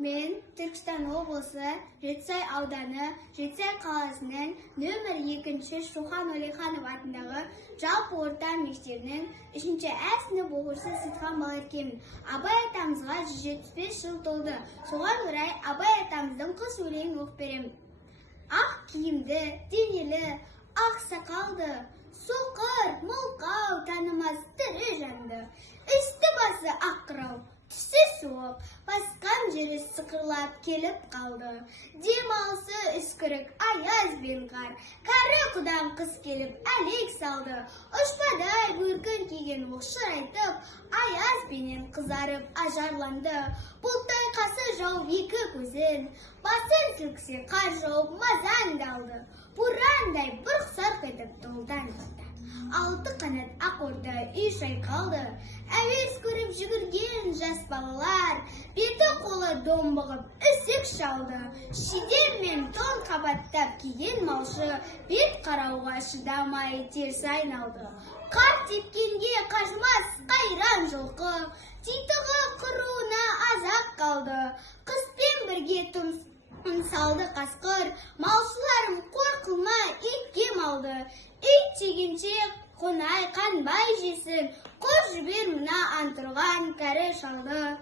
Men Түркістан облысы Жетісай ауданы Жетісай қаласының нөмір 2 Шоқан Уәлиханов атындағы жалпы орта мектебінің 3-ші А сынып оқушысы Ситхан бала екенмін. Абай атамызға 175 жыл толды. Соған орай Абай атамыздың қыс өлеңін оқып беремін. Ақ киімді, денелі, ақ сақалды, соқыр, мылқау, танымас тірі жанды. Үсті басы ақырау, түсі суып, басқан жері сықырлап келіп қалды. Демалысы үскірік, аяз бен қар, кәрі құдан қыз келіп әлек салды. Ұшпадай бөркін киген оқшыр айтып, аяз бенен қызарып ажарланды. Бұлттай қасы жауып екі көзін, басын сілксе қар жауып мазаңдалды. Бурандай бұрқ-сарқ етіп долдан барды. Алты қанат ақ орда үй шайқалды. Әуес көріп жүгірген жас балалар, беті қолы домбығып үсік шалды. Шидер мен тон қабаттап киген малшы бет қарауға шыдамай теріс айналды. Қар тепкенге қажымас қайран жылқы, титығы құруына азап қалды. Қыспен бірге салды қасқыр, малшыларым қорқылмай итке малды. Ит жегенше қонай қанбай жесін, қор жібер мына антұрған кәрі шалды.